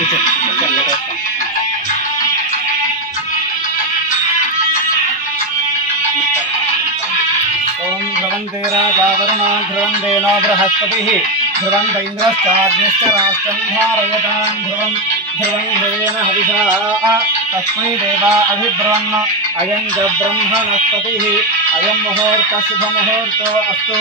ओम ध्रुवन्ते राजावरुणा ध्रुवन्ते no बृहस्पतिः ध्रुवन्त इन्द्रश्चाग्निश्च राष्ट्रं धारयतां ध्रुवं ध्रुवं ध्रुवेण हविषा तस्मै देवा अभिब्रवन् अयं च ब्रह्मणस्पतिः अयं मुहूर्तः शुभमुहूर्तो अस्तु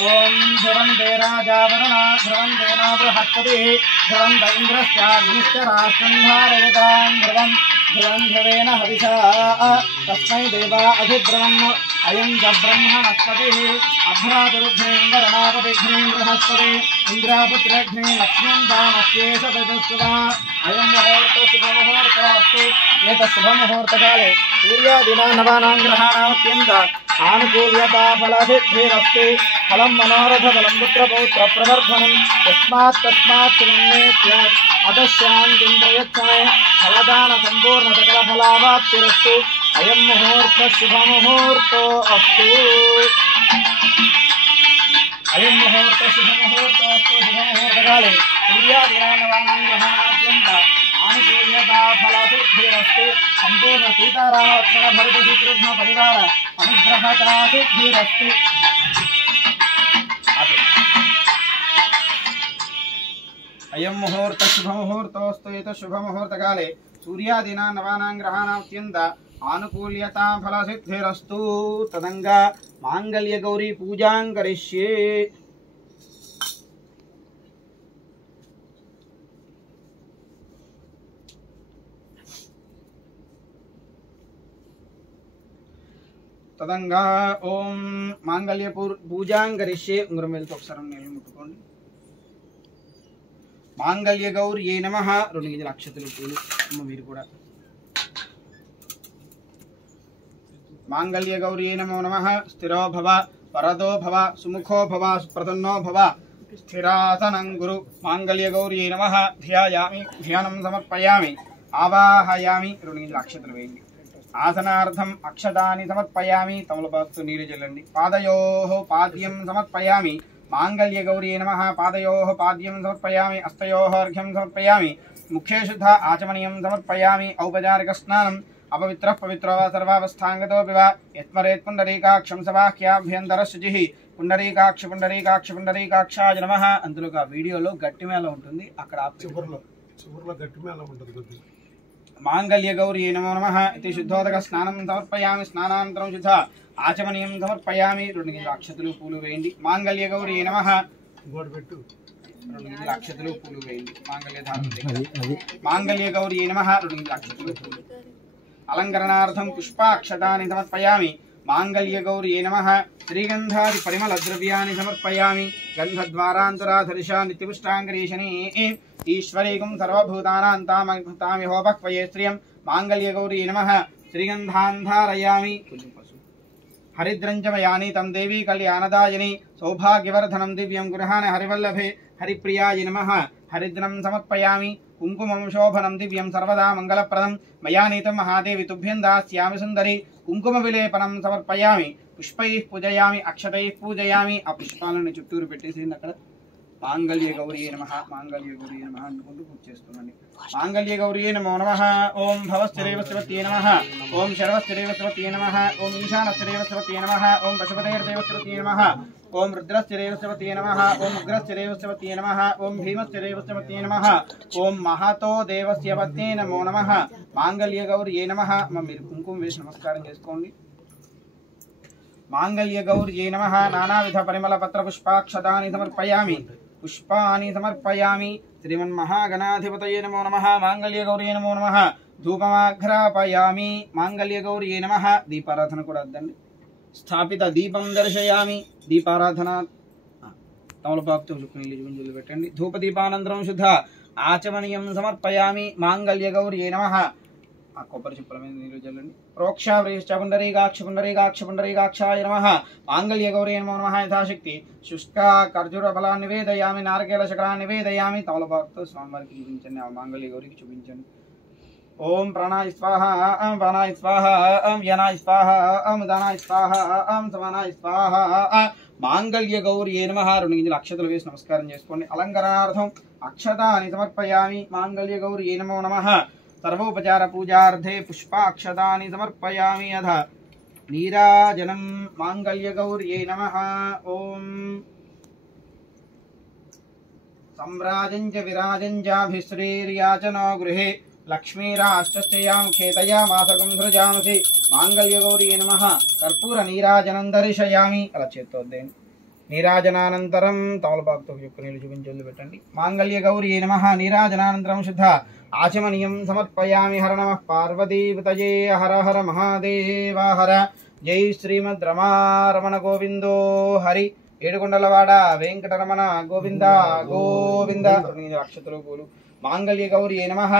ओम ध्रुवन्ते राजावरुणा ध्रुवन्ते नो बृहस्पतिः ध्रुवन्त इन्द्रश्चाग्निश्च राष्ट्रं धारयतां ध्रुवं ध्रुवं ध्रुवेण हविषा तस्मै देवा अभिब्रवन् अयं च ब्रह्मणस्पतिः अभ्रातरुघ्नेन्द्रनापतिघ्नें बृहस्पति इन्द्रापुत्रघ्ने लक्ष्मीन्दामस्येष प्रजुष्टुवा अयं मुहूर्तः शुभमुहूर्तोऽस्तु एतत् शुभमुहूर्तकाले सूर्यादिना नवानां ग्रहाणामत्यन्त आनुकूल्यता फलसिद्धिरस्तु फलं मनोरथफलं पुत्रपौत्रप्रवर्धनं यस्मात् तस्मात् सुमन्ये स्यात् अतः शान्तिं प्रयच्छमे फलदानसम्पूर्णसकलफलावाप्तिरस्तु अयं मुहूर्तः शुभमुहूर्तो अस्तु अयं मुहूर्तः शुभमुहूर्तोऽस्तु शुभमुहूर्तकाले सूर्यादिना नवानां ग्रहाणामत्यन्त आनुकूल्यता फलसिद्धिरस्तु सम्पूर्ण सीतारामलक्ष्मण भरतशत्रुघ्न परिवार अनुग्रहता सिद्धिरस्तु अयं मुहूर्तः शुभमुहूर्तोऽस्तु एतत् शुभमुहूर्तकाले सूर्यादिना नवानां ग्रहाणामत्यन्त आनुकूल्यता फलसिद्धिरस्तु तदंगा मांगल्यगौरी पूजां करिष्ये तदंगा ओम मांगल्य पूजां करिष्ये ఉంగరం వెళ్తే ఒకసారి నీళ్ళు ముట్టుకోండి मांगल्य गौर्यै नमः రెండు గింజల అక్షతలు పూలు మీరు కూడా मांगल्य गौर्यै नमो नमः स्थिरो भव वरदो भव सुमुखो भव सुप्रसन्नो भव स्थिरासनं गुरु मांगल्य गौर्यै नमः ध्यायामि ध्यानं समर्पयामि आवाहयामि రెండు గింజల అక్షతలు వేయండి आसनार्थम अक्षतानि समर्पयामि तमलपात्तु नीरु चल्लंడి पादयोः पाद्यं समर्पयामि मांगल्य गौरी नमः पादयोः पाद्यं समर्पयामि हस्तयोः अर्घ्यं समर्पयामि मुखे शुद्ध आचमनीयं समर्पयामि औपचारिक स्नानम् अपवित्रः पवित्रो वा सर्वावस्थांगतोऽपि वा यत्मरेत् पुण्डरीकाक्षं सवाह्याभ्यन्तरशुचिः पुण्डरीकाक्ष पुण्डरीकाक्ष पुण्डरीकाक्षाय नमः అందులో ఆ వీడియోలో గట్టిమేళ ఉంటుంది అక్కడ చివర్లో గట్టిమేళ ఉంటుంది मांगल्य गौरी नमो नमः इति शुद्धोदक स्नानं समर्पयामि स्नानानन्तरं शुद्ध आचमनीयं समर्पयामि రెండు గింజల అక్షతలు పూలు వేయండి मांगल्य गौरी नमः గోడబెట్టు రెండు గింజల అక్షతలు పూలు వేయండి मांगल्य धारण मांगल्य गौरी नमः రెండు గింజల అక్షతలు పూలు अलंकरणार्थं पुष्पाक्षतानि समर्पयामि मांगल्य गौरी नमः श्रीगंधादि परिमल द्रव्यानि समर्पयामि गंधद्वारान्तराधरिषा नित्यपुष्टाङ्गरीशनी ईश्वरीकुं सर्वभूतानां तामिहोपक्वये श्रियं मांगल्य गौरी नमः श्रीगंधान् धारयामि हरिद्रञ्चमयानि तं देवी कल्याणदायिनी सौभाग्यवर्धनं दिव्यं गृहाण हरिवल्लभे हरिप्रियाय नमः हरिद्रं समर्पयामि कुंकुमं शोभनं दिव्यं सर्वदा मंगलप्रदं मया नीतं महादेवी तुभ्यं दास्यामि सुन्दरी कुंकुमविलेपनं समर्पयामि पुष्पैः पूजयामि अक्षतैः पूजयामि आ पुष्पाలను చుట్టూరు పెట్టేసేయండి అక్కడ मांगल्य गौरी नमः मांगल्य गौरी नमः అనుకుంటూ పూజ చేస్తున్నాండి मांगल्य गौरी नमो नमः ओम भवश्चरेवस्वत्यै नमः ओम शर्वश्चरेवस्वत्यै नमः ओम ईशानश्चरेवस्वत्यै नमः ओम पशुपतेर्देवस्वत्यै नमः ओम रुद्रश्चरेवस्वत्यै नमः ओम उग्रश्चरेवस्वत्यै नमः ओम भीमश्चरेवस्वत्यै नमः ओम महतो देवस्यवत्यै नमो नमः मांगल्य गौरी नमः మీరు కుంకుమ వేసి నమస్కారం చేసుకోండి मांगल्य गौर्यै नमः नानाविध परिमल पत्र पुष्पाक्षतानि समर्पयामि पुष्पानि समर्पयामि श्रीमन्महागणाधिपतये नमो नमः मांगल्य गौर्यै नमो नमः धूपमाघ्रापयामि मांगल्य गौर्यै नमः दीपाराधन కూడా అద్దండి స్థాపిత దీపం దర్శయామి దీపారాధన తమలపాకుతో చుక్కని పెట్టండి ధూప దీపానంతరం శుద్ధ ఆచమనీయం సమర్పయామి मांगल्य गौर्यै नमः ఆ కొబ్బరి చిప్పల మీద నీళ్లు చల్లండి ప్రోక్షావ్రేశ్చ పుండరీకాక్ష పుండరీకాక్ష పుండరీకాక్షాయ నమః మాంగళ్య గౌరీ నమో నమః యథాశక్తి శుష్క ఖర్జూర ఫలాన్ని నివేదయామి నారకేల శకలాన్ని నివేదయామి తమలపాకుతో స్వామివారికి చూపించండి ఆ మాంగళ్య గౌరికి చూపించండి ఓం ప్రాణాయ స్వాహ ఓం ప్రాణాయ స్వాహ ఓం యనాయ స్వాహ ఓం దానాయ స్వాహ ఓం సమానాయ స్వాహ మాంగళ్య గౌరీ నమః రెండు గింజల అక్షతలు వేసి నమస్కారం చేసుకోండి అలంకరణార్థం अक्षतानि समर्पयामि मांगल्यगौर्यै नमो नमः सर्वोपचार पूजार्थे पुष्पाक्षतानि समर्पयामि अथ नीराजनं मांगल्यगौर्यै नमः ओम सम्राजं च विराजं चाभिश्रीर्याचनो गृहे लक्ष्मीराष्ट्रस्यां खेतयामासकं सृजामसि मांगल्यगौर्यै नमः कर्पूर नीराजनं दर्शयामि अला చేతోద్దేని నీరాజనానంతరం తమలపాకుతో యొక్క నీళ్లు చూపించి పెట్టండి మాంగళ్యగౌర్यै నమః నీరాజనానంతరం శుద్ధ ఆచమనీయం సమర్పయామి హర నమః పార్వతీపతయే హర హర మహాదేవ హర జై శ్రీమద్ రమారమణ గోవిందో హరి ఏడుకొండలవాడ వెంకటరమణ గోవింద గోవింద అక్షతులు పూలు మాంగళ్యగౌర్यै నమః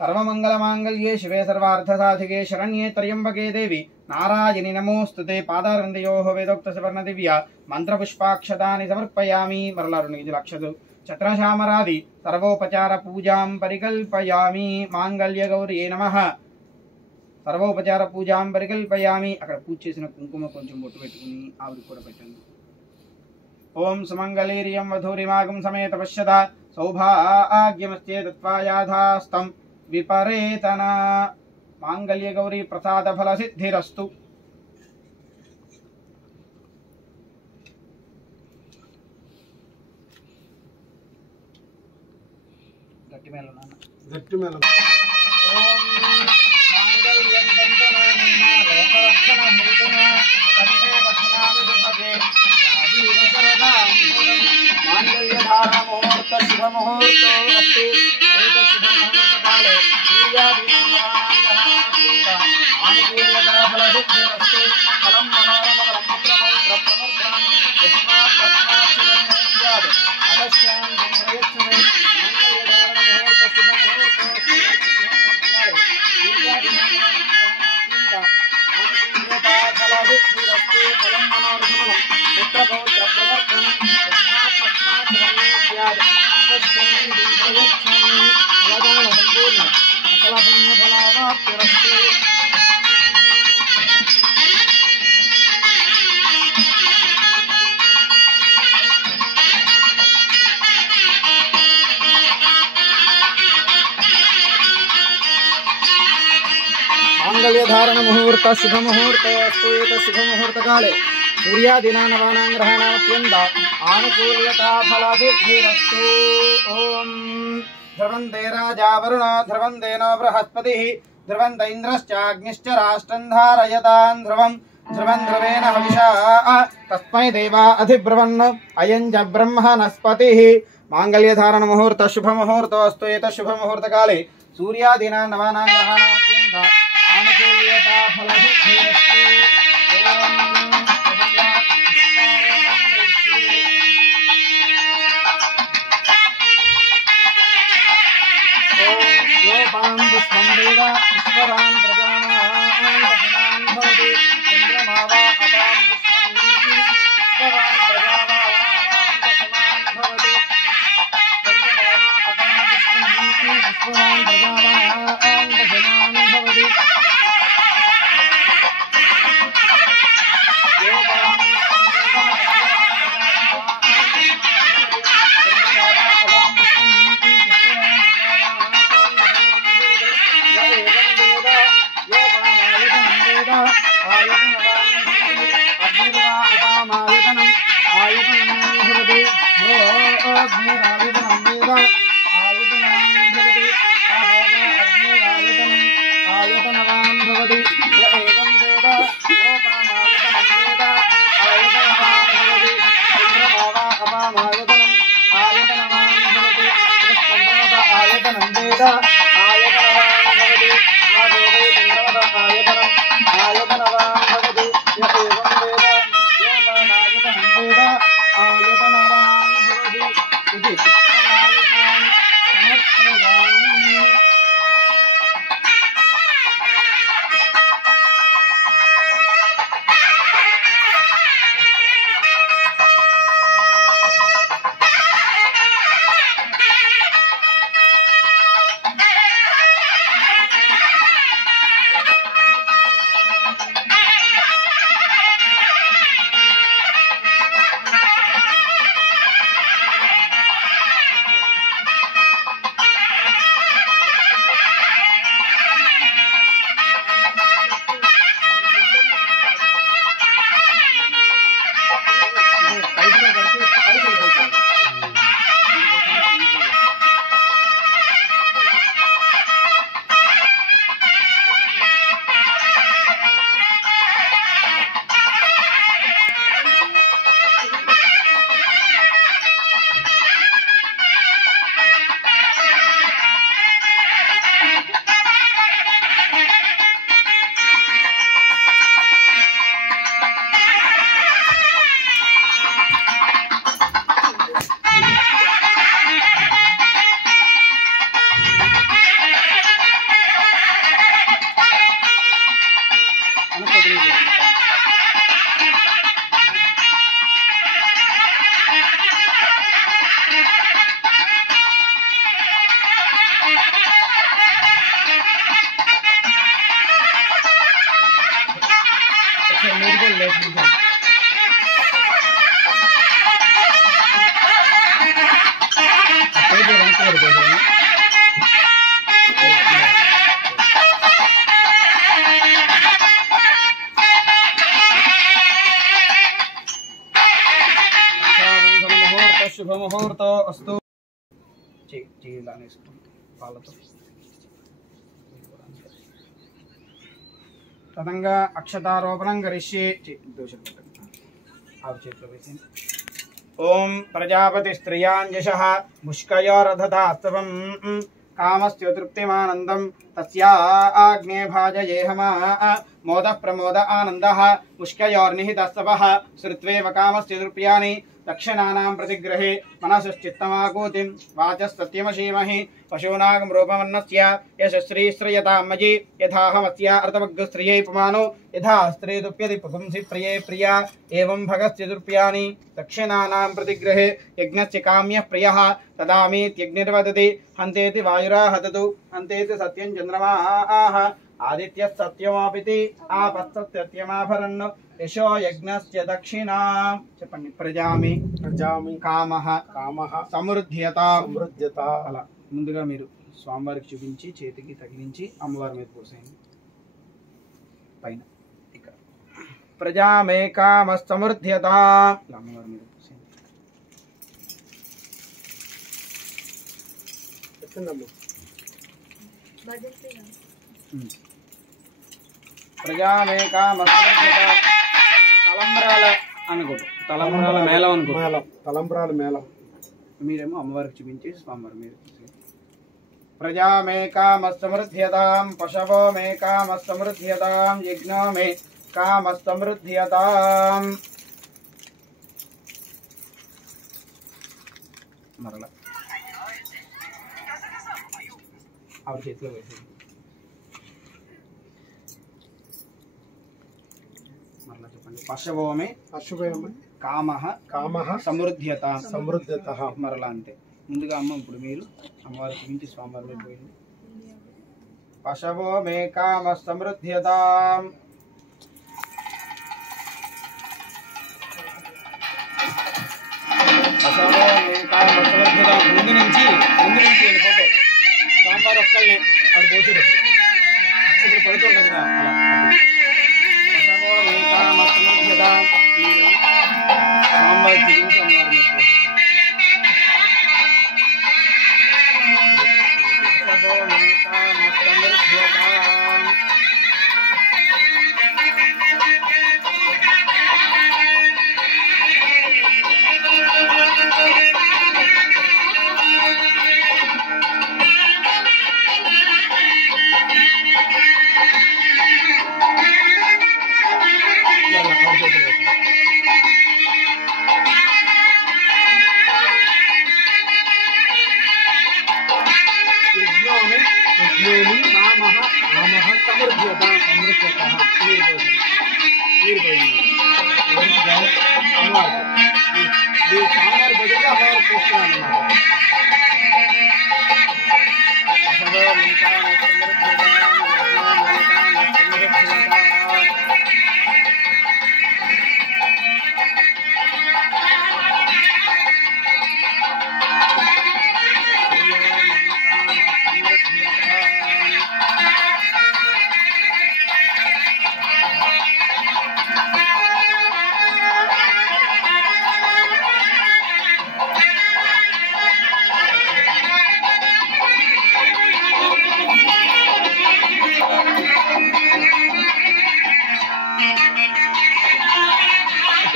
सर्वमंगलमांगल्ये शिवे सर्वार्थसाधिके शरण्ये त्र्यंबके देवी नारायणि नमोस्तुते पादारविन्दयोः वेदोक्त सुवर्ण दिव्य मंत्रपुष्पाक्षतानि समर्पयामि मरलारुणिजलाक्षतु छत्रशामरादि सर्वोपचार पूजां परिकल्पयामि मांगल्यगौर्यै नमः सर्वोपचार पूजां परिकल्पयामि अక్కడ పూజ చేసిన కుంకుమ కొంచెం బొట్టు పెట్టుకొని ఆవిరికి కూడా పెట్టండి ఓం సుమంగళీర్యం వధూరిమాగం సమేత పశ్యత సౌభాగ్యమస్తే తత్వాయాధాస్తం विपरेतना मांगल्यगौरी प्रसाद फल सिद्धिरस्तु गट्टी मेलो ओम मांगल्यं दन्तनानेन लोकरक्षण हेतुना कंठे बध्नामि सुभगे राजीव शरदां मांगल्यधारा मुहूर्त शुभ मुहूर्तो अस्ति एक शुभ मुहूर्त काले आनुकूल्यता फलसिद्धिरस्तु फलं मनोरथफलं पुत्रपौत्र प्रवर्धनं यस्मात् तस्मात् शिवन्यस्यात् अतश्चां प्रयच्छमे मांगल्यधारण मुहूर्त शुभ मुहूर्तो आनुकूल्यता फलसिद्धिरस्तु फलं मनोरथफलं पुत्रपौत्र प्रवर्धनं यस्मात् तस्मात् शिवन्यस्यात् अतश्चां प्रयच्छमे फलदान संपूर्ण फलपुण्य फलावाप्तिरस्तु मांगल्यधारण मुहूर्त शुभ मुहूर्त अस्तु शुभ मुहूर्त काले सूर्यादीनां नवानां ग्रहाणात्यन्त आनुकूल्यता फलसिद्धिरस्तु ओम ध्रुवन्ते राजा वरुण ध्रुवन्ते नो बृहस्पतिः ध्रुवन्त इन्द्रश्चाग्निश्च राष्ट्रं धारयतां ध्रुवं ध्रुवं ध्रुवेण हविषा तस्मै देवा अधिब्रुवन् अयं च ब्रह्मणस्पतिः मांगल्यधारण मुहूर्त शुभ मुहूर्त अस्तु शुभ मुहूर्त काले सूर्यादीनां नवानां ग्रहाणात्यन्त आनुकूल्यता फलसिद्धिरस्तु योपां पुष्पं वेद ईश्वरान् प्रजानान् वचनान् भवति चन्द्रमा वा अपां पुष्पं ईश्वरान् प्रजावान् वचनान् भवति चन्द्रमा वा अपां पुष्पं ईश्वरान् प्रजावान् वचनान् भवति योपां శుభ ముహూర్తో అస్తు. పాలతో తదంగా అక్షతారోపణం కరిష్యే. ఓం ప్రజాపతి స్త్రియాంజశః ముష్కయోరధతాస్తవం కామస్య తృప్తిమానందం తస్యాగ్నే భాజయేహమా మోద ప్రమోద ఆనందః ముష్కయోర్నిహితస్తవః శ్రుత్వేవ కామస్య తృప్యాని దక్షిణానాం ప్రతిగ్రహే మనసుశ్చిత్తమాకూతిం వాచస్తత్యమశీమహి పశూనాగం రూపమన్నస్య యశశ్రీశ్రయతామజి యథాహమస్య అర్ధవగ్స్త్రియై పుమానో యథా స్త్రీ దుప్యతి పుంసి ప్రియే ప్రియా ఏవం భగస్య దుర్ప్యాని దక్షిణానాం ప్రతిగ్రహే యజ్ఞస్య కామ్యః ప్రియః తదామీత్యగ్నిర్వదతి హంతేతి వాయురా హతతు హంతేతి సత్యం చంద్రమాః ఆదిత్య సత్యమాపితి ఆపత్సత్యమాభరన్ యశో యజ్ఞస్య దక్షిణా. చెప్పండి. ప్రజామి కామః సమృద్ధ్యతాం. అలా ముందుగా మీరు స్వామివారికి చూపించి చేతికి తగిలించి అమ్మవారి మీద పోసేయండి. పైన ఇక్కడ ప్రజామే కామ సమృద్ధ్యతాం అమ్మవారి మీద పోసేయండి. ప్రజామే కామ సమృద్ధ్యతాం. తలంబ్రాల అనుకోండి. తలంబ్రాల మేళం అనుకోండి. తలంబ్రాల మేళం. మీరేమో అమ్మవారికి చూపించి స్వామివారి మీద ప్రజా మే కామ సమృద్ధ్యతాం పశవో మే కామ సమృద్ధ్యతాం యజ్ఞో మే కామ సమృద్ధ్యతాం. మరలా ఆవిడ చేతిలో వేసి మరలా చెప్పండి. పశవో మే కామః సమృద్ధ్యతాం. మరలా అంతే. ముందుగా అమ్మ ఇప్పుడు మీరు అమ్మవారి చూపించి స్వామివారి మీద పోయింది. పశవో మే కామ సమృద్ధ్యతాం. పశవో మే కామ సమృద్ధ్యతాం. ముందు నుంచి ఫోటో స్వామివారి ఒక్కళ్ళని ఆవిడ పోసేటప్పుడు అక్షతలు పడుతుంటుంది కదా అలా. పశవో మే కామ సమృద్ధ్యతాం. స్వామివారి చూపించి అమ్మవారి మీద పోసేది.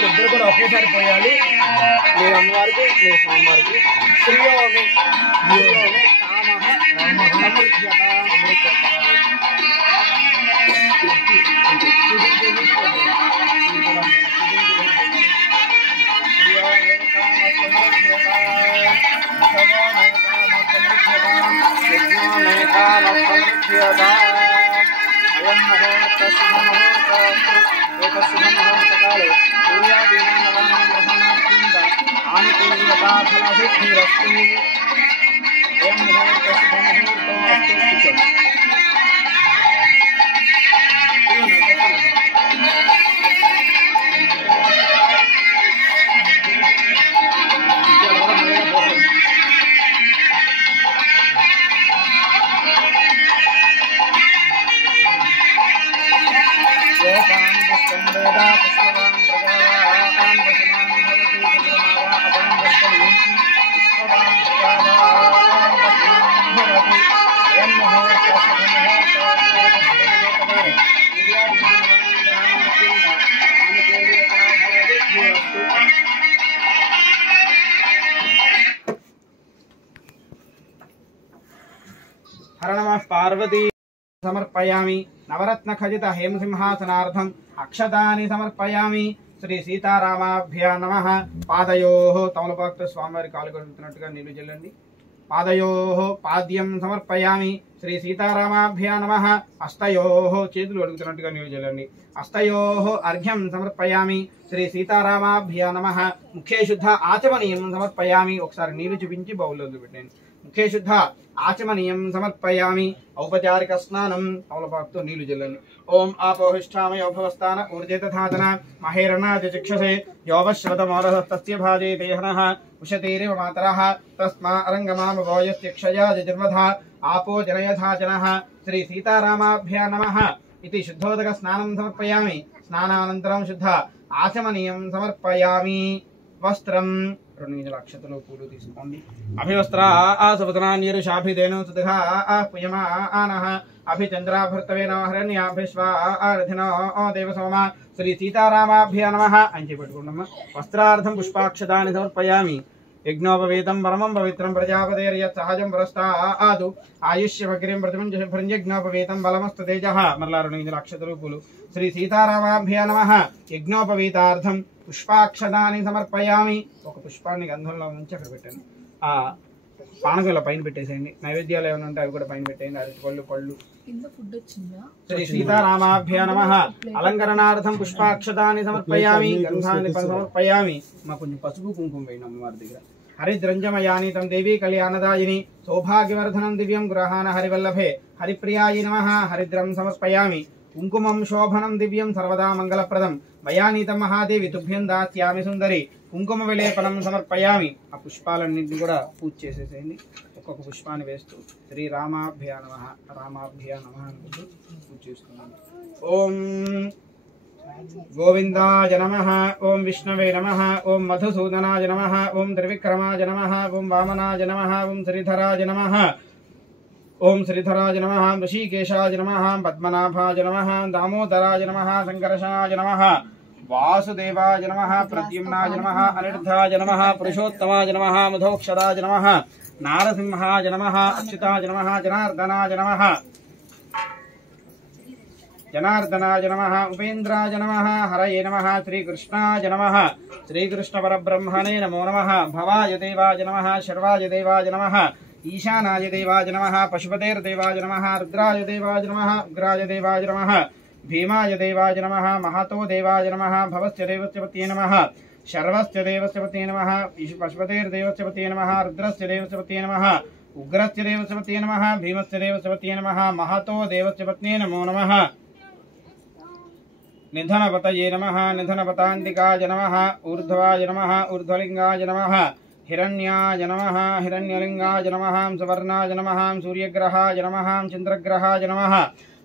ఇద్దరు కూడా ఒకేసారి పోయాలి. మీరు అమ్మవారికి మీరు స్వామివారికి. శ్రీయోమి काले सूर्यादीनां नवानां ग्रहाणां कीन्द आनुकूल्यता फलसिद्धिरस्तु अयं मुहूर्तः शुभमुहूर्तोऽस्तु। पार्वती समर्पयामि नवरत्न खचित हेमसिंहासनार्थम् अक्षतानि समर्पयामि श्री सीतारामाभ्यां नमः पादयोः तमलपाक्तु स्वामिवारि कालु कడుగుతున్నట్టుగా నీళ్లు జల్లండి पादयोः पाद्यं समर्पयामि श्री सीतारामाभ्यां नमः हस्तयोः చేతులు కడుగుతున్నట్టుగా నీళ్లు జల్లండి हस्तयोः अर्घ्यं समर्पयामि श्री सीतारामाभ्यां नमः मुखे शुद्ध आचमनीयं समर्पयामि ఒకసారి నీళ్లు చూపించి బౌల్లో పెట్టండి मुखे शुद्ध आचमनीयं समर्पयामि औपचारिक स्नानं तमलपाक्तु नीलु जल्लंడి ओम आपोहिष्ठामयो भवस्थान ऊर्जे तथातन महेरणादिचक्षसे योवश्रतमोरहस्तस्य भाजे देहनः उशतीरिव मातरः तस्मा अरङ्गमामवोयस्यक्षया जजन्मधा आपो जनयथा जनः श्री सीतारामाभ्यां नमः इति शुद्धोदक स्नानं समर्पयामि स्नानानन्तरं शुद्ध आचमनीयं समर्पयामि वस्त्रं अक्षतलो पूलू तीసుకోండి अभिवस्त्रा आसवतनान्यरुषाभिदेनो सुदघा पुयमानः अभिचन्द्राभृतवेन हरण्याभिश्वा आरधिनो देवसोमा श्री सीतारामाभ्यां नमः अंचे पట్టుకోండమ్మ वस्त्रार्थं पुष्पाक्षतानि समर्पयामि यज्ञोपवीतं परमं पवित्रं प्रजापतेर्यत् सहजं पुरस्तादु आयुष्यमग्रिं प्रतिमं यज्ञोपवीतं बलमस्तु तेजः मल्लारुणींद्र अक्षतलो पूलू श्री सीतारामाभ्यां नमः यज्ञोपवीतार्थं पुष्पाक्षतानि समर्पयामि ఒక పుష్పాన్ని గంధంలో ఉంచి అక్కడ పెట్టండి ఆ పానకంలో పైన పెట్టేసేయండి నైవేద్యాలు ఏమైనా ఉంటే అవి కూడా పైన పెట్టేయండి అరటి పళ్ళు పళ్ళు కింద ఫుడ్ వచ్చిందా శ్రీ సీతారామాభ్యాం నమః అలంకరణార్థం పుష్పాక్షతాని సమర్పయామి గంధాన్ని సమర్పయామి మా కొంచెం పసుపు కుంకుమ వేయండి అమ్మవారి దగ్గర హరిద్రంజమయాని తం దేవి కళ్యాణదాయిని సౌభాగ్యవర్ధనం దివ్యం గృహాన హరివల్లభే హరిప్రియాయ నమః హరిద్రం సమర్పయామి कुंकुमं शोभनं दिव्यं सर्वदा मंगलप्रदं मयानीतं महादेवी तुभ्यं दास्यामि सुंदरी कुंकुम विलेपनं समर्पयामि आ पुष्पालन्निंटिनी కూడా పూజ చేసేసేయండి ఒక్కొక్క పుష్పాన్ని వేస్తూ శ్రీ రామాభ్యాం నమః రామాభ్యాం నమః అనుకుంటూ పూజ చేసుకుందాం ఓం गोविंदाय नमः ओम विष्णवे नमः ओम मधुसूदनाय नमः ओम त्रिविक्रमाय नमः ओम वामनाय नमः ओम श्रीधराय नमः ओम श्रीधराय नमः ऋषिकेशाय नमः पद्मनाभाय नमः दामोदराय नमः संकर्षणाय नमः वासुदेवाय नमः प्रद्युम्नाय नमः अनिरुद्धाय नमः पुरुषोत्तमाय नमः मधोक्षराय नमः नारसिंहाय नमः अच्युताय नमः जनार्दनाय नमः जनार्दनाय नमः उपेन्द्राय नमः हरये नमः श्रीकृष्णाय नमः श्रीकृष्णपरब्रह्मणे नमो नमः भवाय देवाय नमः शर्वाय देवाय नमः ईशानाय देवाय नमः पशुपतेर्देवाय नमः रुद्राय देवाय नमः उग्राय देवाय नमः भीमाय देवाय नमः महतो देवाय नमः भवस्य देवस्य पतये नमः शर्वस्य देवस्य पतये नमः पशुपतेर्देवस्य पतये नमः रुद्रस्य देवस्य पतये नमः उग्रस्य देवस्य पतये नमः भीमस्य देवस्य पतये नमः महतो देवस्य पत्न्ये नमो नमः निधनपतये नमः निधनपतान्तिकाय नमः ऊर्ध्वाय नमः ऊर्ध्वलिंगाय नमः हिरण्याय नमः हिरण्यलिंगाय नमः सुवर्णाय नमः सूर्यग्रहाय नमः चंद्रग्रहाय नमः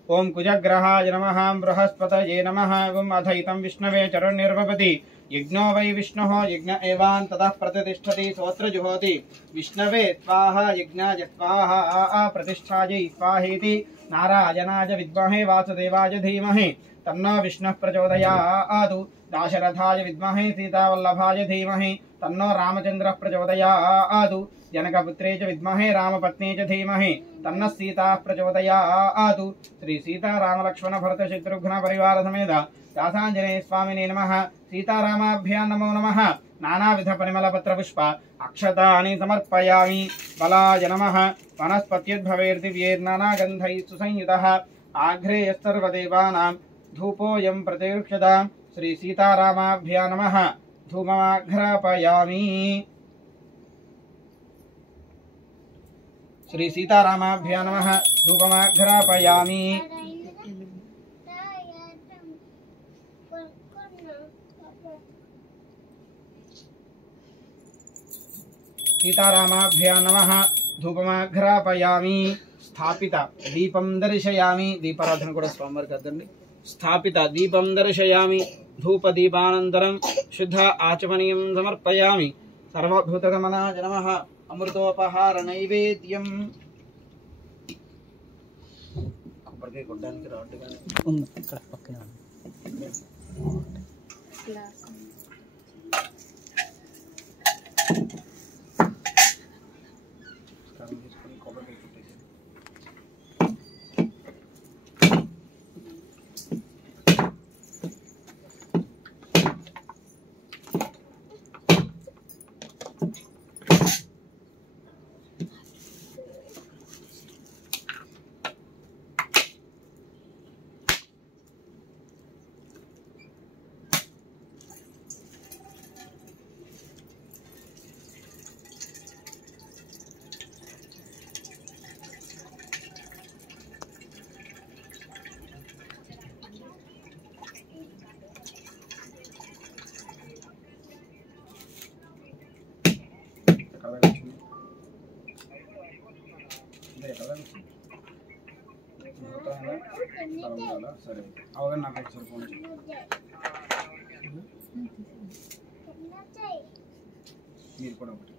ओम कुजग्रहाय नमः बृहस्पतये नमः ओम अधैतं विष्णवे चरणनिर्वपति यज्ञो वै विष्णुः यज्ञ एवान् ततः प्रतिष्ठति सोत्र जुहोति विष्णवे स्वाहा यज्ञाय स्वाहा प्रतिष्ठायै स्वाहेति नारायणाय विद्महे वासुदेवाय धीमहि तन्नो विष्णुः प्रचोदयात् दाशरथाय विद्महे सीतावल्लभाय धीमहि तन्नो रामचन्द्रः प्रचोदयात् जनकपुत्रे च विद्महे रामपत्नी च धीमहि तन्नः सीताः प्रचोदयात् श्री सीता रामलक्ष्मण भरत शत्रुघ्न परिवार समेत दासाञ्जनेय स्वामिने नमः सीतारामाभ्यां नमो नमः नानाविध परिमलपत्र पुष्प अक्षतानि समर्पयामि बलाय नमः वनस्पत्यद्भवेर्दिव्यैर्नानागन्धैः सुसंयुतः आघ्रेयः सर्वदेवानां धूपोऽयं प्रतिगृह्यतां श्री सीतारामाभ्यां नमः धूममाघ्रापयामि श्री सीतारामाभ्यां नमः धूपमाघ्रापयामि सीतारामाभ्यां नमः धूपमाघ्रापयामि स्थापित दीपं दर्शयामि दीपाराधन కూడా స్వామివారి కదండి स्थापित दीपं दर्शयामि धूप दीपानन्तरं शुद्ध आचमनीयं समर्पयामि सर्वभूतगमनाय नमः अमृतोपहार नैवेद्यं కొబ్బరికాయ కొట్టడానికి రాట్టుగానే ఉంది ఇక్కడ పక్కన గ్లాస్ సరే అవగాహన నాకు ఒకసారి ఫోన్ చేయి. మీరు కూడా ఒకటి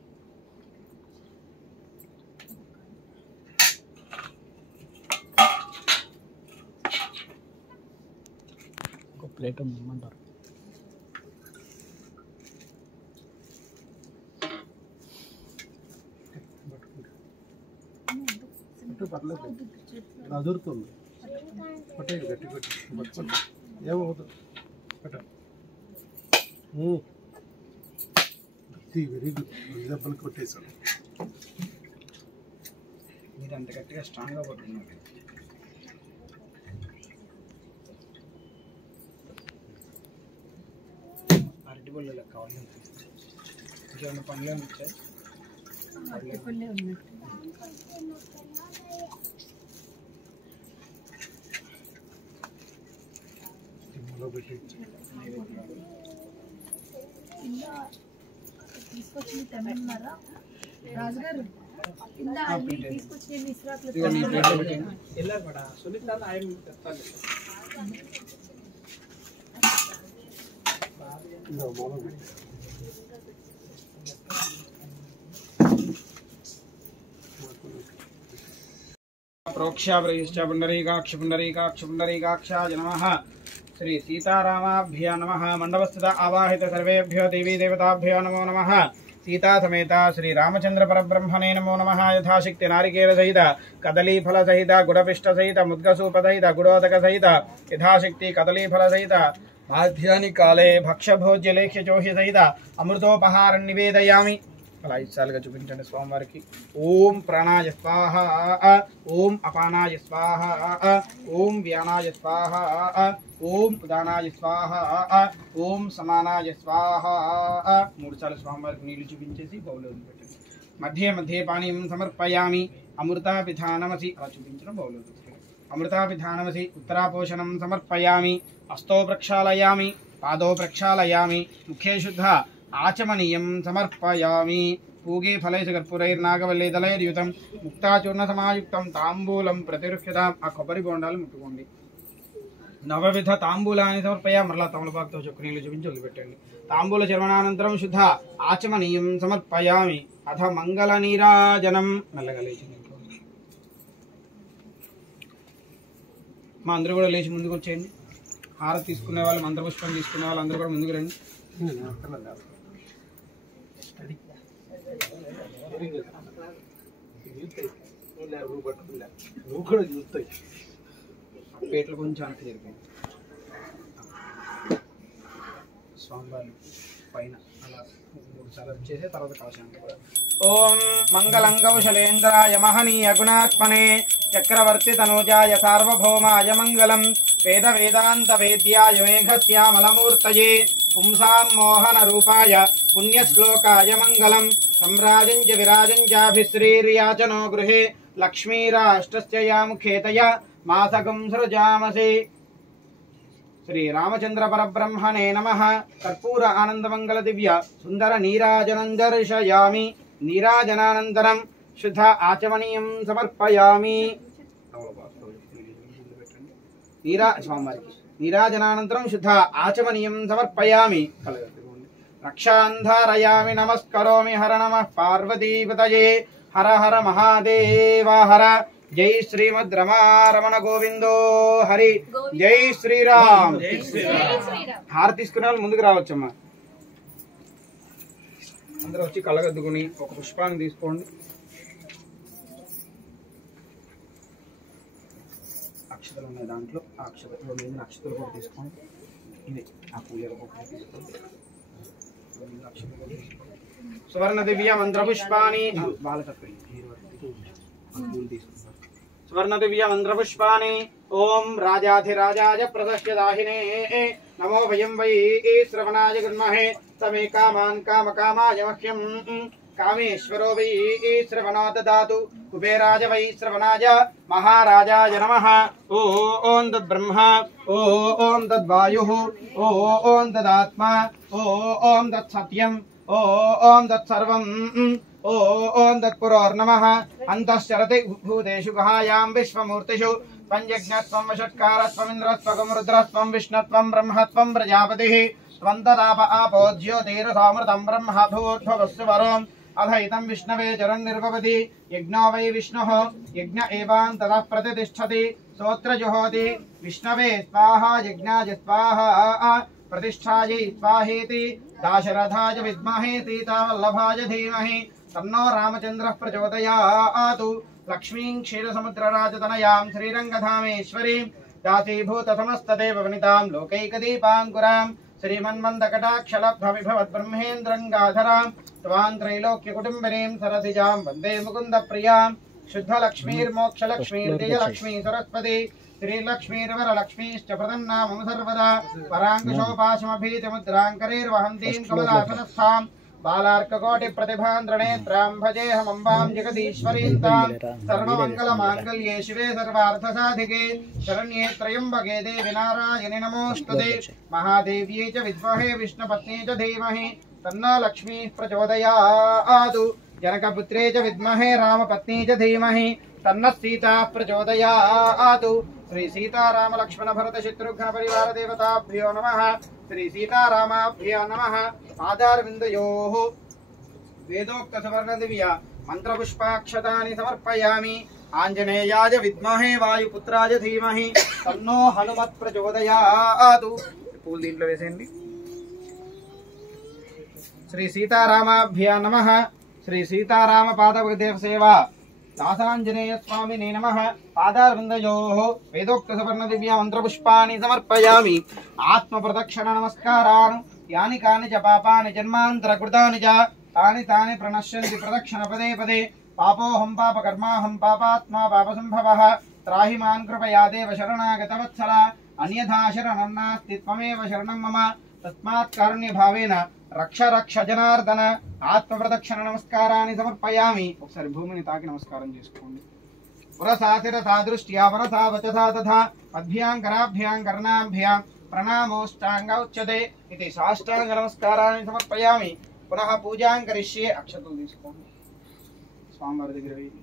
ఒక ప్లేట్ ఇమ్మంటారు. పర్లేదు అదురుతుంది పట్టే గట్టి పట్టుకోండి ఏమవుతుంది పట్ట వెరీ గుడ్ దెబ్బలు కొట్టేశాను. మీరు అంత గట్టిగా స్ట్రాంగ్గా పట్టుకున్నారు. అరటిపళ్ళు లెక్క కావాలి ఇంకేమైనా పండ్లే వచ్చాయి. రాజుగారు प्रोक्षाप्रयुश्च पुण्डरीकाक्षाय नमः। श्री सीतारामाभ्य नमः। मंडपस्थित आवाहित सर्वेभ्यो देवी देवताभ्यो नमो नमः। सीता समेत श्री रामचंद्र परब्रह्मणे नमो नमः। यथाशक्ति नारिकेल सहित कदलीफल सहित गुडपिष्ट सहित मुद्गसूप सहित गुडोदक सहित यथाशक्ति कदलीफल सहित माध्याह्नि काले भक्ष्यभोज्य लेख्य जोहि सहित अमृतोपहार निवेदयामि। అలా ఇచ్చాలుగా చూపించండి స్వామివారికి. ఓం ప్రాణాయ స్వాహ, ఓం అపానాయ స్వాహ, ఓం వ్యానాయ స్వాహ, ఓం ఉదానాయ స్వాహ, ఓం సమానాయ స్వాహ. 3 సార్లు స్వామివారికి నీళ్లు చూపించేసి బౌల్లో పెట్టండి. మధ్య మధ్య పానీయం సమర్పయామి. అమృతాభిధానమసి అలా చూపించడం బౌల్లో. అమృతాభిధానమసి ఉత్తరాపోషణం సమర్పయామి. హస్తో ప్రక్షాళయామి, పాదో ప్రక్షాళయామి, ముఖే శుద్ధ आचमनीयं समर्पयामि। पूगे फलैः कर्पूरैर्नागवल्लीदलैर्युतं मुक्ताचूर्णसमायुक्तं ताम्बूलं प्रतिरुह्यताम्. आ కొబ్బరి బొండాలు ముట్టుకోండి. నవవిధ తాంబూలాన్ని సమర్పయామి. మరలా తమలపాకుతో చొక్కనీళ్ళు చూపించి వదిలిపెట్టండి. తాంబూల చర్వణానంతరం శుద్ధ ఆచమనీయం సమర్పయామి. అథ మంగళ నీరాజనం. మెల్లగా లేచి మా అందరూ కూడా లేచి ముందుకు వచ్చేయండి. హారతి తీసుకునే వాళ్ళు, మంత్రపుష్పం తీసుకునే వాళ్ళు అందరూ కూడా ముందుకు రండి. నువ్వు కూడా చూస్తాయి పేట్లు కొంచెం అంత జరిపోయింది. స్వామివారి పైన అలా 3 సార్లు వచ్చేసి తర్వాత కవచాన్ని కూడా. ఓం మంగళం కౌశలేంద్రాయ మహనీయ గుణాత్మనే చక్రవర్తి తనూజాయ సార్వభౌమాయ మంగళం. వేద వేదాంత వేద్యాయ మేఘశ్యామలమూర్తయే పుంసాం మోహన రూపాయ పుణ్యశ్లోకాయ మంగళం. సంరాజం చ విరాజం చాభిశ్రీర్యాచనో గృహే లక్ష్మీరాష్ట్రస్య యాముఖేతయ మాసగం సృజామసి. శ్రీ రామచంద్ర పరబ్రహ్మణే నమః. కర్పూర ఆనందమంగళ దివ్య సుందర నీరాజనం దర్శయామి. నీరాజనానంతరం శుద్ధ ఆచమనీయం సమర్పయామి. స్వామివారికి నీరాజనానంతరం శుద్ధ ఆచమనీయం సమర్పయామి. రక్షాంధారయామి. నమస్కరోమి. హర నమః పార్వతీపతయే. హర హర మహాదేవ హర. జై శ్రీమద్ రమారమణ గోవిందో హరి. జై శ్రీరామ్. హారతి తీసుకునే వాళ్ళు ముందుకు రావచ్చమ్మా. అందరూ వచ్చి కళ్ళగద్దుకుని ఒక పుష్పాన్ని తీసుకోండి. అక్షతలు ఉన్నాయి దాంట్లో. ఆ అక్షతలో మీద అక్షతలు కూడా తీసుకోండి. ఇది ఆ పూజ తీసుకోండి. సువర్ణ దివ్య మంత్ర పుష్పాన్ని సువర్ణ దివ్య మంత్ర పుష్పాన్ని. ఓం రాజాధిరాజాయ ప్రదశ్య దాహినే నమో వయం వై శ్రవణాయ గృహ్మహే తమే కామాన్ కామకామాయ మహ్యం. కామేశ్వరో వై శ్రవణో దదాతు. కుబేరాజ వై శ్రవణాయ మహారాజాయ నమః. ఓం తద్బ్రహ్మ, ఓం తద్వాయుః, ఓం తదాత్మ, ఓం తత్సత్యం, ఓం తత్సర్వం ఓం తత్పురోర్నమః అంతశ్చరతి భూతేషు గుహాయాం విశ్వమూర్తిషు పంచజ్ఞత్వం వషట్కారత్వమింద్రత్వగం రుద్రత్వం విష్ణుత్వం బ్రహ్మత్వం ప్రజాపతిః త్వంతరాప ఆపో జ్యోతిరసామృతం బ్రహ్మ భూర్భువస్సు వరోం అధైతం విష్ణవే చరణ్నిర్భవతి యజ్ఞో వై విష్ణుః యజ్ఞ ఏవాంతతః ప్రతిష్ఠతి స్తోత్రజుహోతి విష్ణవే స్వాహా యజ్ఞాయ స్వాహా प्रतिष्ठायै स्वाहेति दाशरथाय विद्महे सीतावल्लभाय धीमहि तन्नो रामचन्द्रः प्रचोदयात् लक्ष्मीं क्षीरसमुद्रराजतनयां श्रीरङ्गधामेश्वरीं दासीभूतसमस्तदेववनितां लोकैकदीपाङ्कुरां श्रीमन्मन्दकटाक्षलब्धविभवद्ब्रह्मेन्द्रङ्गाधरां त्वां त्रैलोक्यकुटुम्बिनीं सरसिजां वन्दे मुकुन्दप्रियां शुद्धलक्ष्मीर्मोक्षलक्ष्मीर्जयलक्ष्मी सरस्वती श्रीलक्ष्मीर्वरलक्ष्मीश्च प्रदन्ना मम सर्वदा पराङ्कुशोपाशमभीतिमुद्राङ्करेर्वहन्तीं कमलासनस्थां बालार्ककोटिप्रतिभान्द्रनेत्रां भजेऽहमम्बां जगदीश्वरीं तां सर्वमङ्गलमाङ्गल्ये शिवे सर्वार्थसाधिके शरण्ये त्र्यम्बके देवि नारायणि नमोऽस्तुते महादेव्यै च विद्महे विष्णुपत्नी च धीमहि तन्नो लक्ष्मीः प्रचोदयात् जनकपुत्रे च विद्महे रामपत्नी च धीमहि तन्नः सीता प्रचोदयात् श्री सीताराम लक्ष्मण भरत शत्रुघ्न परिवार देवताभ्यो नमः श्री सीतारामाभ्यो नमः पादारविन्दयोः वेदोक्त सुवर्ण दिव्य मंत्रपुष्पाक्षतानि समर्पयामि आंजनेयाय विद्महे वायुपुत्राय धीमहि तन्नो हनुमत् प्रचोदयात् पूल दींట్లో వేసేయండి श्री सीतारामाभ्यो नमः श्री सीताराम पाददेव सेवा दासांजनेय स्वामिने नमः पादारविन्दयोः वेदोक्त सुवर्ण दिव्य मंत्रपुष्पाणि समर्पयामि आत्मप्रदक्षिण नमस्कारान् यानि कानि च पापानि जन्मान्तरकृतानि च तानि तानि प्रणश्यन्ति प्रदक्षिण पदे पदे पापोऽहं पापकर्माहं पापात्मा पापसम्भवः त्राहि मां कृपया देव शरणागतवत्सला अन्यथा शरणं नास्ति त्वमेव शरणं मम तस्मात् कारुण्यभावेन रक्ष रक्ष जनार्दन आत्मप्रदक्षिण नमस्कारानि समर्पयामि ఒకసారి భూమిని తాకి నమస్కారం చేసుకోండి పురసాతిరసా దృష్ట్యా వరసా వచసా తథా పద్భ్యాం కరాభ్యాం కర్ణాభ్యాం ప్రణామోష్టాంగ ఉచ్యతే ఇది సాష్టాంగ నమస్కారాన్ని సమర్పయామి పునః పూజాం కరిష్యే అక్షతలు తీసుకోండి స్వామివారి దగ్గర వేయండి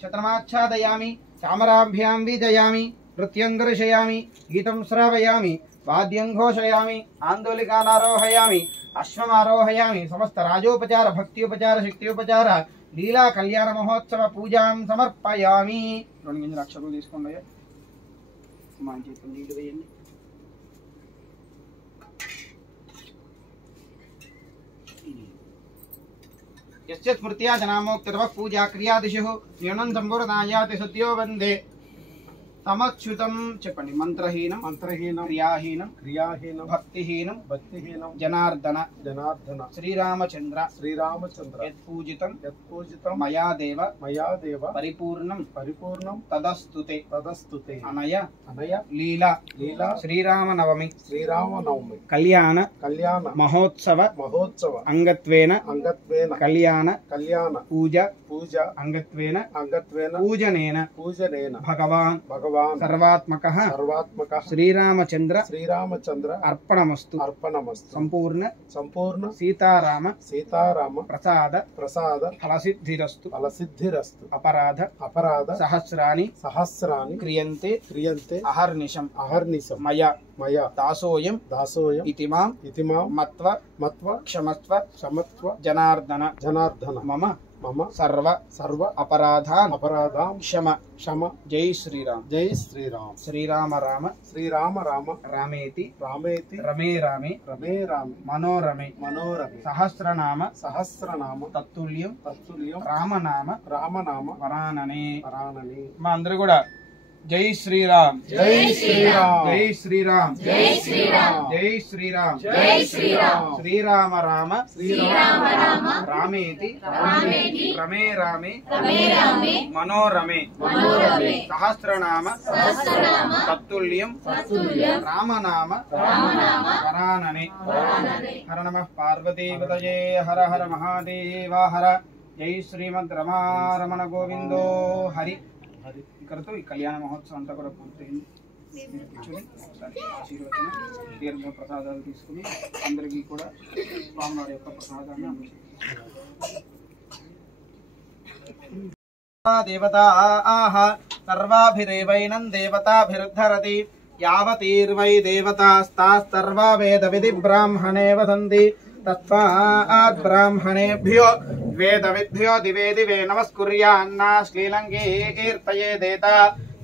ఛత్రమాచ్ఛాదయామి చామరాభ్యాం వీజయామి నృత్యం దర్శయామి గీతం శ్రావయామి वाद्यं घोषयामि आंदोलिकानारोहयामि अश्वमारोहयामि समस्त राजोपचार भक्त्योपचार शक्त्योपचार लीला कल्याण महोत्सव पूजां समर्पयामि రెండు గింజల అక్షతలు తీసుకోండి మా చేతులు నీళ్ళు వేయండి यस्य स्मृत्या जनामोक्तर्व पूजा क्रियादिषु न्यूनं संपूर्णायाति सत्यो वन्दे समच्युतं చెప్పండి మంత్రహీనం క్రియాహీనం భక్తిహీనం జనార్దన శ్రీరామచంద్ర యత్పూజితం మయా దేవ పరిపూర్ణం తదస్తుతే అనయ లీలా శ్రీరామనవమి కళ్యాణ మహోత్సవ అంగత్వేన కళ్యాణ పూజ అంగత్వేన పూజనేన భగవాన్ सर्वात्मकः श्रीरामचंद्र अर्पणमस्तु संपूर्ण सीताराम प्रसाद फलसिद्धिरस्तु अपराध सहस्राणि क्रियन्ते अहर्निशं मया दासोऽयं इति मां मत्वा क्षमस्व जनार्दन मम सर्व अपराधान् क्षम जय श्रीराम श्रीराम राम रामेति रमे रामे मनोरमे सहस्रनाम तत्तुल्यं राम नाम वरानने మా అందరూ కూడా जय श्रीराम श्रीराम राम रामेति रमे रामे मनोरमे सहस्रनाम तत्तुल्यं राम नाम वरानने हर नमः पार्वतीपतये हर हर महादेव हर जय श्रीमद् रमारमण गोविंदो हरि करतो ఈ కళ్యాణ మహోత్సవం అంతా కూడా పూర్తయింది కూర్చొని ఒకసారి ఆశీర్వచన తీర్థ ప్రసాదాలు తీసుకుని అందరికీ కూడా స్వామివారి యొక్క ప్రసాదాన్ని అందిస్తాం देवताः सर्वाभिरेवैनं देवताभिरुद्धरति यावतीर्वै देवतास्तास्तर्वा वेदविधिब्राह्मणे वसन्ति तस्मात् ब्राह्मणेभ्यो वेदविद्भ्यो दिवे दिवे नमस्कुर्यान्ना श्रीलङ्कीर्तये देता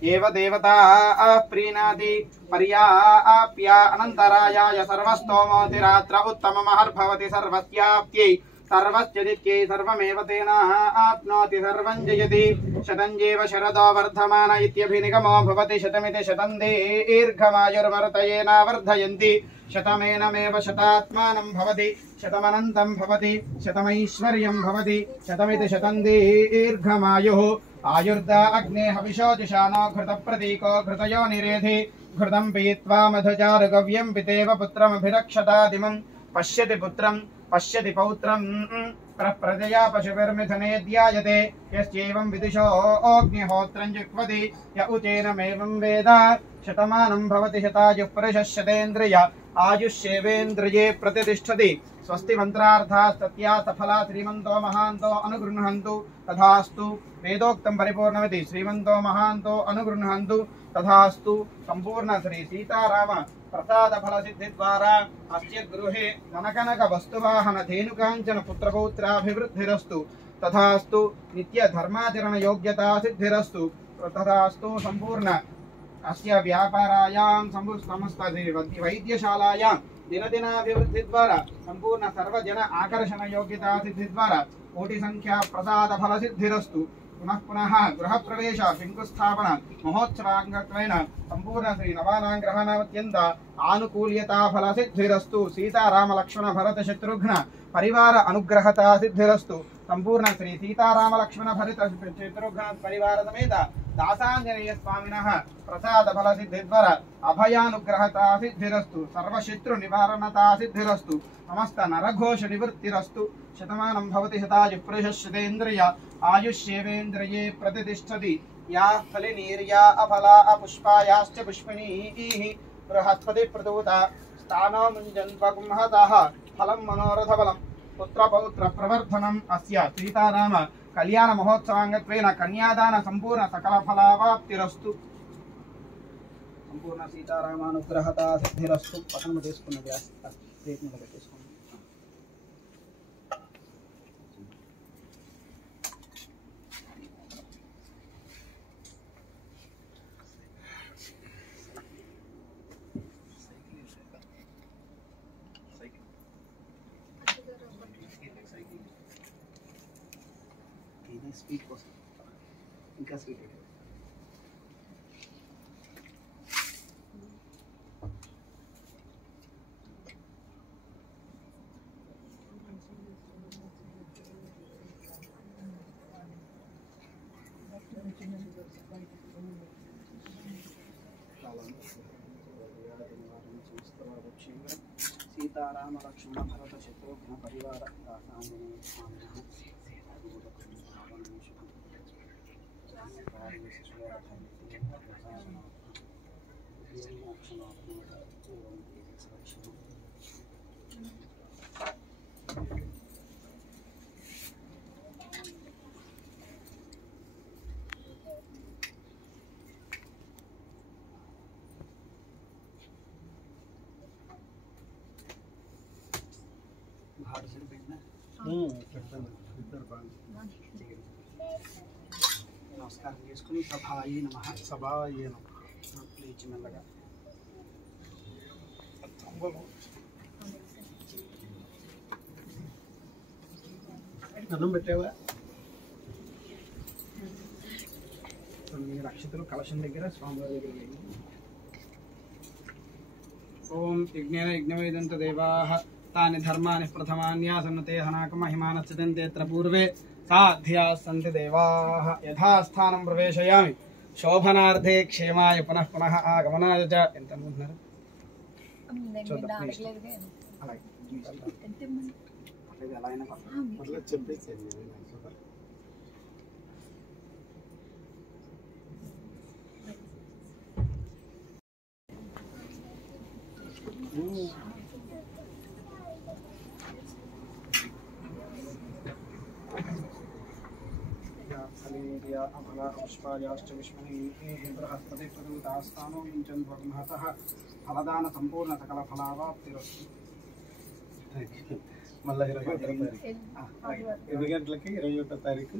एव देवताः प्रीणाति पर्याप्या अनन्तरायाय सर्वस्तोमोतिरात्र उत्तममहर्भवति सर्वस्याप्त्यै सर्वस्यदित्यै सर्वमेव तेन आप्नोति सर्वं जयति शतञ्जेव शरदो वर्धमान इत्यभिनिगमो भवति शतमिति शतं दीर्घमायुर्वर्तयेन वर्धयन्ति शतमेनमेव शतात्मानं भवति शतमनन्तं भवति शतमैश्वर्यं भवति शतमिति शतं दीर्घमायुः आयुर्दा अग्ने हविषोदिशानो घृतप्रतीको घृतयो निरेधि घृतं पीत्वा मधुचारुगव्यं पितेव पुत्रमभिरक्षतादिमं पश्यति पुत्रं पश्यति पौत्रं प्रजया पशुभिर्मिथुने ध्यायते यस्यैवं विदुषो अग्निहोत्रं जुह्वति य उचैनमेवं वेद शतमानं भवति शतायुः पुरुषः शतेन्द्रिय आयुष्येवेन्द्रिये प्रतिष्ठति स्वस्ति मंत्रार्थास्तत्या सफला श्रीमन्तो महान्तो अनुगृह्णन्तु तथास्तु वेदोक्तं परिपूर्णमिति श्रीमन्तो महान्तो अनुगृह्णन्तु तथास्तु संपूर्ण श्री सीताराम प्रसाद फल सिद्धि द्वारा अस्य गृहे धनकनक वस्तुवाहन धेनुकाञ्चन पुत्रपौत्राभिवृद्धिरस्तु तथास्तु नित्य धर्माचरण योग्यता सिद्धिरस्तु तथास्तु संपूर्ण अस्य व्यापारायां समस्त वैद्यशालायां दिनदिनाभिवृद्धि द्वारा संपूर्ण सर्वजन आकर्षण योग्यता सिद्धि द्वारा कोटि संख्या प्रसाद फल सिद्धिरस्तु पुनः पुनः गृह प्रवेश शंकुस्थापन महोत्सवांगत्वेन संपूर्ण श्री नवानां ग्रहाणामत्यंत आनुकूल्यता फल सिद्धिरस्तु सीताराम लक्ष्मण भरत शत्रुघ्न परिवार अनुग्रहता सिद्धिरस्तु संपूर्ण श्री सीताराम लक्ष्मण भरत शत्रुघ्न परिवार समेत दासांजनेय स्वामिनः प्रसाद फल सिद्धि द्वारा अभयानुग्रहता सिद्धिरस्तु सर्वशत्रु निवारणता सिद्धिरस्तु समस्त नरघोष निवृत्तिरस्तु शतमानं भवति शतायुः पुरुषः शतेन्द्रिय आयुष्येवेन्द्रिये प्रतिष्ठति या फलिनीर्या अफला अपुष्पायाश्च पुष्पिणीः बृहस्पति प्रदूता स्थानो मुञ्जन्वगुंहतः फलं मनोरथबलं पुत्रपौत्र प्रवर्धनम् अस्य सीताराम कल्याण महोत्सवांगत्वेन कन्यादान संपूर्ण सकल फलावाप्तिरस्तु संपूर्ण सीतारामानुग्रहता सिद्धिरस्तु पठनము చేసుకున్నది ప్రయత్నం చేసుకున్నాం స్వీట్ కోసం ఇంకా స్వీట్ सीताराम लक्ष्मण भरत शत्रुघ्न परिवार दासांजनेय स्वामिनः నమస్కారం చేసుకుని సభాయే నమః సభాయే నమః లేచి మెల్లగా అన్నం పెట్టావా అక్షతలు కలశం దగ్గర స్వామివారి దగ్గర ఓం యజ్ఞేన యజ్ఞవేదంత దేవాః तानि धर्माणि प्रथमान्यासन्नते हनाकमहिमानश्चितन्तेऽत्र पूर्वे साध्याः सन्ति देवाः यथा स्थानं प्रवेशयामि शोभनार्थे क्षेमाय पुनः पुनः आगमनाय च ఎంత అనుకుంటున్నారు శ్రియ అఫల పుష్పాయాశ్చ విష్మణి బృహస్పతి ప్రదూతాస్తానో మించన్ భగమహతః ఫలదాన సంపూర్ణ సకల ఫలావాప్తిరస్తు. మళ్ళీ 21 గంటలకి 21 తారీఖు